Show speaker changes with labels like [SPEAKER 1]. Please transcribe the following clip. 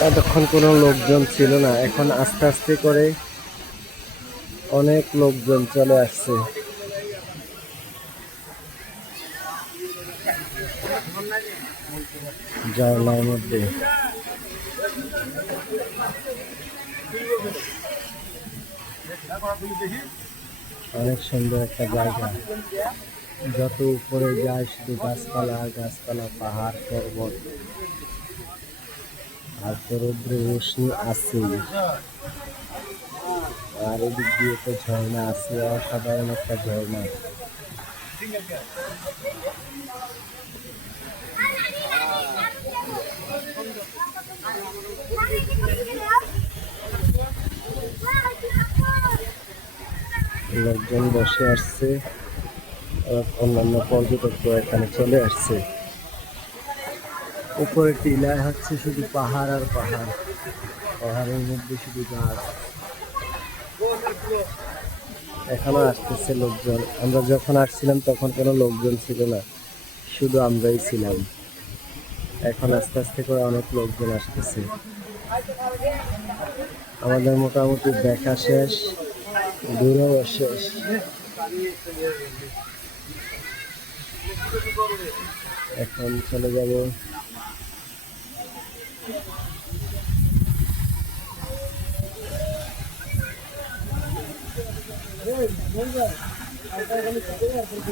[SPEAKER 1] এতক্ষণ কোনো লোকজন ছিল না। এখন আস্তে আস্তে করে অনেক লোকজন চলে আসছে। ঝর্ণার মধ্যে। অনেক সুন্দর একটা জায়গা। যত উপরে যায় শুধু গাছপালা গাছপালা, পাহাড়, পর্বত। আর তো রৌদ্র আর এদিক দিয়ে তো ঝর্ণা আছে, অসাধারণ একটা ঝর্ণা। লোকজন বসে আসছে, অন্যান্য পর্যটকরা এখানে চলে আসছে। উপরে টিলায় হচ্ছে শুধু পাহাড় আর পাহাড়। পাহাড়ের মধ্যে শুধু গাছ। এখনও আসতেছে লোকজন। আমরা যখন আসছিলাম তখন কোনো লোকজন ছিল না। শুধু আমরাই ছিলাম। এখন আস্তে আস্তে করে অনেক লোকজন আসতেছে। আমাদের মোটামুটি দেখা শেষ ঘুরেও শেষ। এখন চলে যাব। ওই ওই আর তাহলে কত আর কত